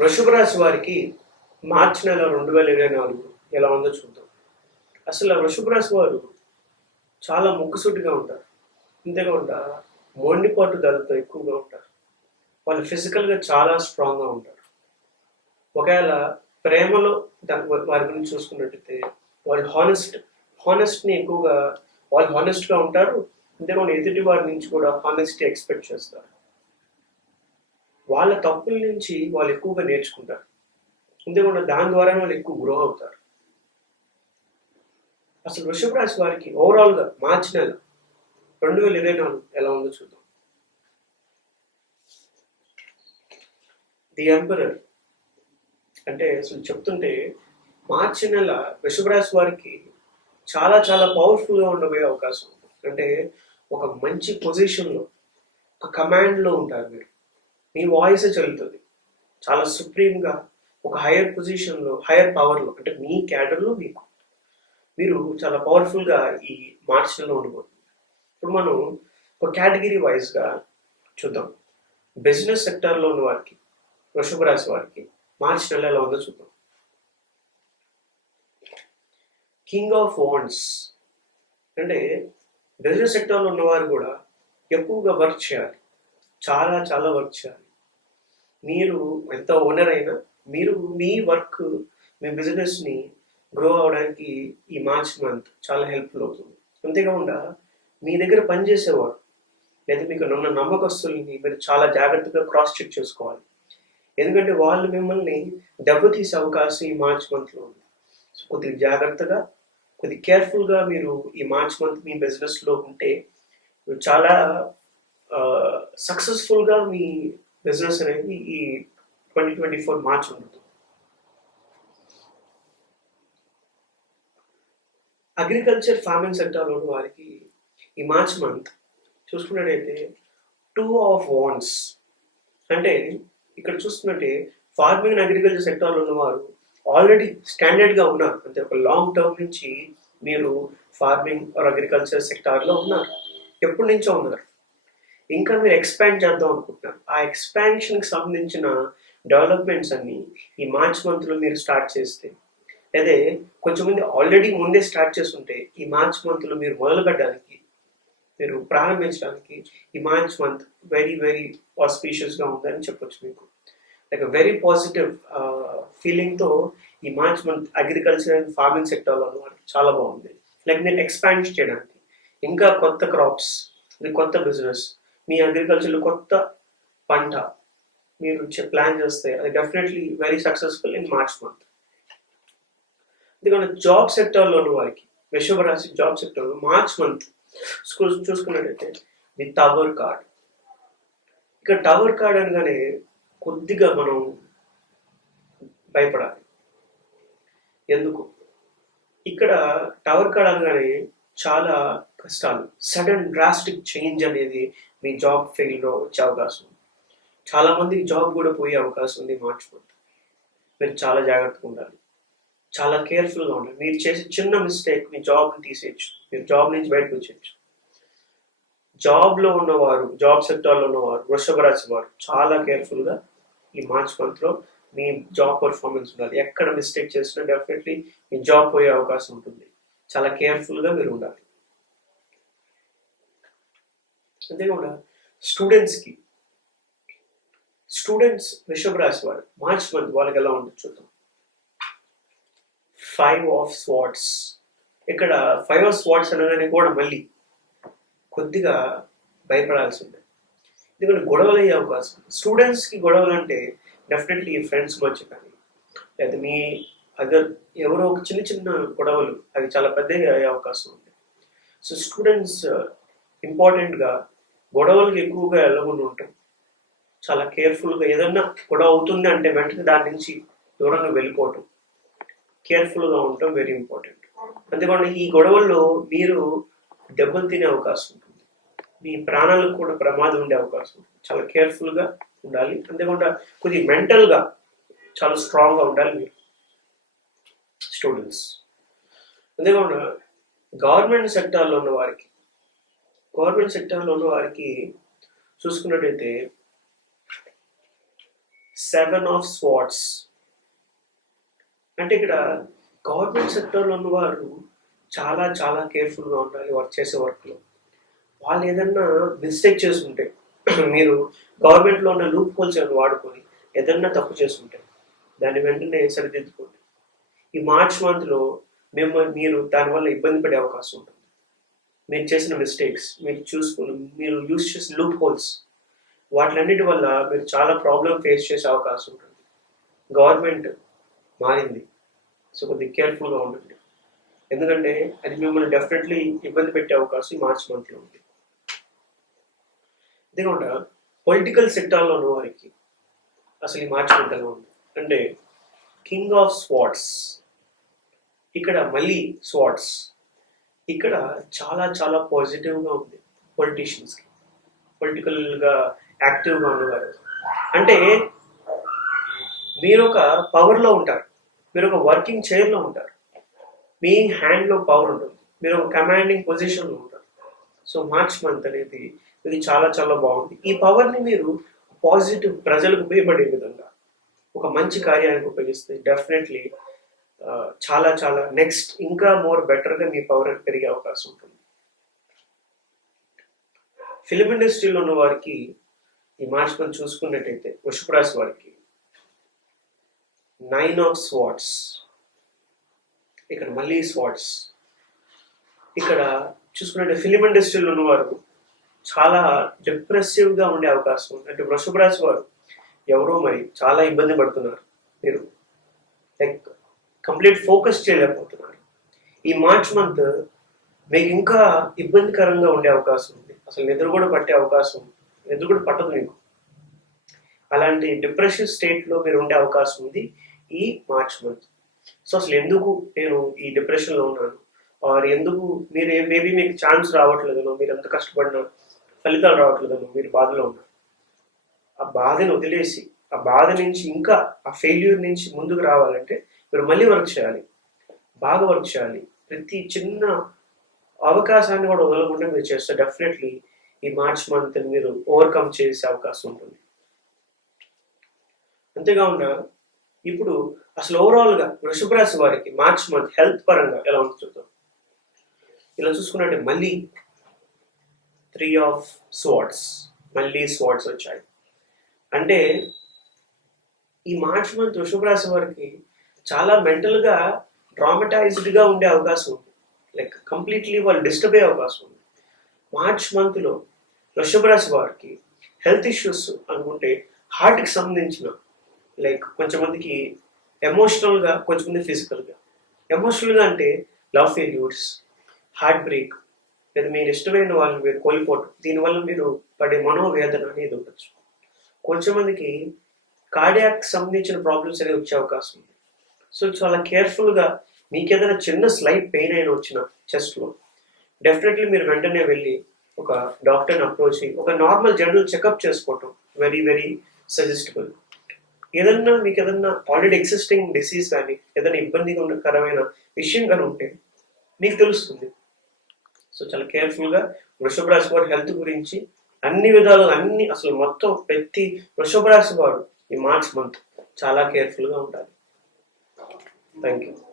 వృషభ రాశి వారికి మార్చి నెల రెండు వేల ఇరవై నాలుగు ఎలా ఉందో చూద్దాం. అసలు వృషభ రాశి వారు చాలా ముక్కుసూటిగా ఉంటారు. అంతేకాకుండా మొండిపాటు ధరతో ఎక్కువగా ఉంటారు. వాళ్ళు ఫిజికల్గా చాలా స్ట్రాంగ్గా ఉంటారు. ఒకవేళ ప్రేమలో దాని వారి గురించి చూసుకున్నట్టయితే వాళ్ళు హానెస్ట్ హానెస్ట్ని ఎక్కువగా వాళ్ళు హానెస్ట్గా ఉంటారు. అంతేకాకుండా ఎదుటి వారి నుంచి కూడా హానెస్టీ ఎక్స్పెక్ట్ చేస్తారు. వాళ్ళ తప్పుల నుంచి వాళ్ళు ఎక్కువగా నేర్చుకుంటారు. అంతేకాకుండా దాని ద్వారా వాళ్ళు ఎక్కువ గ్రో అవుతారు. అసలు వృషభ రాశి వారికి ఓవరాల్గా మార్చి నెల రెండు వేల ఇరవై నాలుగు ఎలా ఉందో చూద్దాం. ది ఎంపరర్ అంటే అసలు చెప్తుంటే మార్చి నెల వృషభ రాశి వారికి చాలా చాలా పవర్ఫుల్గా ఉండబోయే అవకాశం. ఉంది అంటే ఒక మంచి పొజిషన్లో ఒక కమాండ్లో ఉంటారు మీరు. మీ వాయిస్ చెల్లుతుంది. చాలా సుప్రీంగా ఒక హైయర్ పొజిషన్లో హైయర్ పవర్లో అంటే మీ క్యాడర్లో మీకు. మీరు చాలా పవర్ఫుల్గా ఈ మార్చిలో ఉండిపోతుంది ఇప్పుడు మనం ఒక కేటగిరీ వైజ్గా చూద్దాం. బిజినెస్ సెక్టార్లో ఉన్న వారికి వృషభ రాశి వారికి మార్చి నెల ఎలా ఉందో చూద్దాం. కింగ్ ఆఫ్ వాండ్స్ అంటే బిజినెస్ సెక్టార్లో ఉన్నవారు కూడా ఎక్కువగా వర్క్ చేయాలి. చాలా చాలా వర్క్ చేయాలి. మీరు ఎంత ఓనర్ అయినా మీరు మీ వర్క్ మీ బిజినెస్ని గ్రో అవడానికి ఈ మార్చ్ మంత్ చాలా హెల్ప్ఫుల్ అవుతుంది. అంతేకాకుండా మీ దగ్గర పనిచేసేవారు లేదా మీకు ఉన్న నమ్మకస్తుల్ని మీరు చాలా జాగ్రత్తగా క్రాస్ చెక్ చేసుకోవాలి. ఎందుకంటే వాళ్ళు మిమ్మల్ని దెబ్బతీసే అవకాశం ఈ మార్చ్ మంత్లో ఉంది. సో కొద్దిగా జాగ్రత్తగా కొద్దిగా కేర్ఫుల్గా మీరు ఈ మార్చ్ మంత్ మీ బిజినెస్లో ఉంటే మీరు చాలా సక్సెస్ఫుల్గా మీ బిజినెస్ అనేది ఈ ట్వంటీ ట్వంటీ ఫోర్ మార్చ్ ఉంటుంది. అగ్రికల్చర్ ఫార్మింగ్ సెక్టర్లో ఉన్న వారికి ఈ మార్చ్ మంత్ చూసుకున్నట్టయితే టూ ఆఫ్ వాన్స్ అంటే ఇక్కడ చూస్తున్నట్టే ఫార్మింగ్ అండ్ అగ్రికల్చర్ సెక్టర్లో ఉన్నవారు ఆల్రెడీ స్టాండర్డ్గా ఉన్నారు. అంటే ఒక లాంగ్ టర్మ్ నుంచి మీరు ఫార్మింగ్ ఆర్ అగ్రికల్చర్ సెక్టార్లో ఉన్నారు. ఎప్పటి నుంచో ఉన్నారు. ఇంకా మీరు ఎక్స్పాండ్ చేద్దాం అనుకుంటున్నారు ఆ ఎక్స్పాన్షన్కి సంబంధించిన డెవలప్మెంట్స్ అన్ని ఈ మార్చ్ మంత్లో మీరు స్టార్ట్ చేస్తే అదే కొంచెం మంది ఆల్రెడీ ముందే స్టార్ట్ చేస్తుంటే ఈ మార్చ్ మంత్లో మీరు మొదలుపెట్టడానికి మీరు ప్రారంభించడానికి ఈ మార్చ్ మంత్ వెరీ వెరీ ఆస్పీషియస్గా ఉందని చెప్పొచ్చు మీకు. లైక్ వెరీ పాజిటివ్ ఫీలింగ్తో ఈ March month agriculture and farming సెక్టర్లో చాలా బాగుంది. లైక్ మీరు ఎక్స్పాండ్ చేయడానికి ఇంకా కొత్త క్రాప్స్ కొత్త బిజినెస్ మీ అగ్రికల్చర్లో కొత్త పంట మీరు ప్లాన్ చేస్తే అది definitely very successful in March month ఎందుకంటే జాబ్ సెక్టర్లో ఉన్న వారికి వృషభ రాశి జాబ్ సెక్టర్లో మార్చ్ మంత్ స్కూల్ చూసుకున్నట్టయితే ది టవర్ కార్డ్ ఇక్కడ టవర్ కార్డ్ అనగానే కొద్దిగా మనం భయపడాలి. ఎందుకు? ఇక్కడ టవర్ కార్డ్ అనగానే చాలా కష్టాలు సడన్ డ్రాస్టిక్ చేంజ్ అనేది మీ జాబ్ ఫెయిల్లో వచ్చే అవకాశం ఉంది. చాలామందికి జాబ్ కూడా పోయే అవకాశం ఉంది మార్చ్ మీరు చాలా జాగ్రత్తగా ఉండాలి. చాలా కేర్ఫుల్గా ఉండాలి. మీరు చేసే చిన్న మిస్టేక్ మీ జాబ్ని తీసేయచ్చు. మీరు జాబ్ నుంచి బయటకు వచ్చేయచ్చు. జాబ్లో ఉన్నవారు జాబ్ సెక్టార్లో ఉన్నవారు వృషభ రాశి వారు చాలా కేర్ఫుల్గా ఈ మార్చ్ మంత్లో మీ జాబ్ పర్ఫార్మెన్స్ ఉండాలి. ఎక్కడ మిస్టేక్ చేసినా డెఫినెట్లీ మీ జాబ్ పోయే అవకాశం ఉంటుంది. చాలా కేర్ఫుల్గా మీరు ఉండాలి. అంతేకాకుండా స్టూడెంట్స్కి స్టూడెంట్స్ వృషభ రాశి వాడు మార్చ్ మంత్ వాళ్ళకి ఎలా ఉంటుంది చూద్దాం. ఫైవ్ ఆఫ్ స్వాట్స్ ఇక్కడ ఫైవ్ ఆఫ్ స్వాట్స్ అనగానే కూడా మళ్ళీ కొద్దిగా భయపడాల్సి ఉంది ఎందుకంటే గొడవలు అయ్యే అవకాశం స్టూడెంట్స్కి గొడవలు అంటే డెఫినెట్లీ ఫ్రెండ్స్ మధ్య కానీ లేదా మీ అదర్ ఎవరో ఒక చిన్న చిన్న గొడవలు అవి చాలా పెద్దగా అయ్యే అవకాశం ఉంది. సో స్టూడెంట్స్ ఇంపార్టెంట్గా గొడవలకు ఎక్కువగా వెళ్ళకుండా ఉంటాం. చాలా కేర్ఫుల్గా ఏదన్నా గొడవ అవుతుంది అంటే వెంటనే దాని నుంచి దూరంగా వెళ్ళిపోవటం. కేర్ఫుల్గా ఉండటం వెరీ ఇంపార్టెంట్ అంతేకాకుండా ఈ గొడవల్లో మీరు దెబ్బలు తినే అవకాశం ఉంటుంది. మీ ప్రాణాలకు కూడా ప్రమాదం ఉండే అవకాశం ఉంటుంది. చాలా కేర్ఫుల్గా ఉండాలి. అంతేకాకుండా కొద్ది మెంటల్గా చాలా స్ట్రాంగ్గా ఉండాలి మీరు. స్టూడెంట్స్. అంతేకాకుండా గవర్నమెంట్ సెక్టార్లో ఉన్న వారికి గవర్నమెంట్ సెక్టార్లో ఉన్న వారికి చూసుకున్నట్టయితే సెవెన్ ఆఫ్ స్వాట్స్. అంటే ఇక్కడ గవర్నమెంట్ సెక్టర్లో ఉన్నవారు చాలా చాలా కేర్ఫుల్గా ఉండాలి వర్క్ చేసే వర్క్లో. వాళ్ళు ఏదన్నా మిస్టేక్ చేసుంటే మీరు గవర్నమెంట్లో ఉన్న లూప్ హోల్స్ వాడుకొని ఏదన్నా తప్పు చేసుంటే దాన్ని వెంటనే సరిదిద్దుకోండి. ఈ మార్చ్ మంత్లో మిమ్మల్ని మీరు దానివల్ల ఇబ్బంది పడే అవకాశం ఉంటుంది. మీరు చేసిన మిస్టేక్స్ మీరు చూసుకుని మీరు యూస్ చేసిన లూప్ హోల్స్ వాటిలన్నిటి వల్ల మీరు చాలా ప్రాబ్లం ఫేస్ చేసే అవకాశం ఉంటుంది. గవర్నమెంట్ మారింది. సో కొద్దిగా కేర్ఫుల్గా ఉండండి. ఎందుకంటే అది మిమ్మల్ని డెఫినెట్లీ ఇబ్బంది పెట్టే అవకాశం మార్చి మంత్లో ఉంది. అంతేకాకుండా పొలిటికల్ సెక్టార్లో ఉన్న వారికి అసలు ఈ మార్చి మంత్ ఉంది? అంటే కింగ్ ఆఫ్ స్వాట్స్ ఇక్కడ మళ్ళీ స్వాట్స్ ఇక్కడ చాలా చాలా పాజిటివ్గా ఉంది పొలిటీషియన్స్కి పొలిటికల్గా యాక్టివ్గా ఉన్నవారు అంటే మీరు ఒక పవర్లో ఉంటారు. మీరు ఒక వర్కింగ్ చైర్లో ఉంటారు. మీ హ్యాండ్లో పవర్ ఉంటుంది. మీరు ఒక కమాండింగ్ పొజిషన్లో ఉంటారు. సో మార్చ్ మంత్ అనేది ఇది చాలా చాలా బాగుంది. ఈ పవర్ని మీరు పాజిటివ్ ప్రజలకు ఉపయోగపడే విధంగా ఒక మంచి కార్యానికి ఉపయోగిస్తే డెఫినెట్లీ చాలా చాలా. నెక్స్ట్ ఇంకా మోర్ బెటర్గా మీ పవర్ పెరిగే అవకాశం ఉంటుంది. ఫిలిం ఇండస్ట్రీలో ఉన్న వారికి ఈ మార్చ్ మంత్ చూసుకున్నట్టయితే వృషభరాశి వారికి నైన్ ఆఫ్ స్వాట్స్ ఇక్కడ మళ్ళీ స్వాట్స్ ఇక్కడ చూసుకున్నట్టే ఫిలిం ఇండస్ట్రీలో ఉన్నవారు చాలా డిప్రెసివ్గా ఉండే అవకాశం. ఉంది అంటే వృషభ రాశి వారు ఎవరో మరి చాలా ఇబ్బంది పడుతున్నారు. మీరు లైక్ కంప్లీట్ ఫోకస్ చేయలేకపోతున్నారు. ఈ మార్చ్ మంత్ మీకు ఇంకా ఇబ్బందికరంగా ఉండే అవకాశం ఉంది. అసలు నిద్ర కూడా పట్టే అవకాశం నిద్ర కూడా పట్టదు మీకు. అలాంటి డిప్రెషన్ స్టేట్లో మీరు ఉండే అవకాశం ఉంది ఈ మార్చ్ మంత్. సో అసలు ఎందుకు నేను ఈ డిప్రెషన్లో ఉన్నాను? ఆర్ ఎందుకు మీరు మేబీ మీకు ఛాన్స్ రావట్లేదనో మీరు ఎంత కష్టపడినా ఫలితాలు రావట్లేదనో మీరు బాధలో ఉన్నారు. ఆ బాధను వదిలేసి ఆ బాధ నుంచి ఇంకా ఆ ఫెయిల్యూర్ నుంచి ముందుకు రావాలంటే మీరు మళ్ళీ వర్క్ చేయాలి. బాగా వర్క్ చేయాలి. ప్రతి చిన్న అవకాశాన్ని కూడా వదలకుండా మీరు చేస్తే డెఫినెట్లీ ఈ మార్చ్ మంత్ మీరు ఓవర్కమ్ చేసే అవకాశం ఉంటుంది. అంతేకాకుండా ఇప్పుడు అసలు ఓవరాల్గా వృషభ రాశి వారికి మార్చ్ మంత్ హెల్త్ పరంగా ఎలా ఉంది చూద్దాం. ఇలా చూసుకున్నట్టే మళ్ళీ త్రీ ఆఫ్ స్వాట్స్ మళ్ళీ స్వాట్స్ వచ్చాయి. అంటే ఈ మార్చ్ మంత్ వృషభ రాశి వారికి చాలా మెంటల్గా డ్రామటైజ్డ్గా ఉండే అవకాశం ఉంది. లైక్ కంప్లీట్లీ వాళ్ళు డిస్టర్బ్ అయ్యే అవకాశం ఉంది. మార్చ్ మంత్లో వృషభ రాశి వారికి హెల్త్ ఇష్యూస్ అనుకుంటే హార్ట్కి సంబంధించిన లైక్ కొంచెమందికి ఎమోషనల్గా కొంచెమంది ఫిజికల్గా ఎమోషనల్గా అంటే లవ్ ఫెయిల్యూర్స్ హార్ట్ బ్రేక్ లేదా మీరు ఇష్టమైన వాళ్ళని మీరు కోల్పోవటం. దీనివల్ల మీరు పడే మనోవేదన అనేది ఉండొచ్చు. కొంచెం మందికి కార్డియాక్ సంబంధించిన ప్రాబ్లమ్స్ అనేవి వచ్చే అవకాశం ఉంది. సో చాలా కేర్ఫుల్గా మీకు ఏదైనా చిన్న స్లైట్ పెయిన్ అయినా వచ్చిన చెస్ట్లో డెఫినెట్లీ మీరు వెంటనే వెళ్ళి ఒక డాక్టర్ని అప్రోచ్ అయ్యి ఒక నార్మల్ జనరల్ చెకప్ చేసుకోవటం వెరీ వెరీ సజెస్టబుల్. ఏదన్నా మీకు ఏదన్నా ఆల్రెడీ ఎగ్జిస్టింగ్ డిసీజ్ కానీ ఏదైనా ఇబ్బందికరమైన విషయం కానీ ఉంటే మీకు తెలుస్తుంది. సో చాలా కేర్ఫుల్గా వృషభ రాశి వారి హెల్త్ గురించి అన్ని విధాలు అన్ని అసలు మొత్తం ప్రతి వృషభ రాశి వారు ఈ మార్చ్ మంత్ చాలా కేర్ఫుల్గా ఉండాలి. Thank you.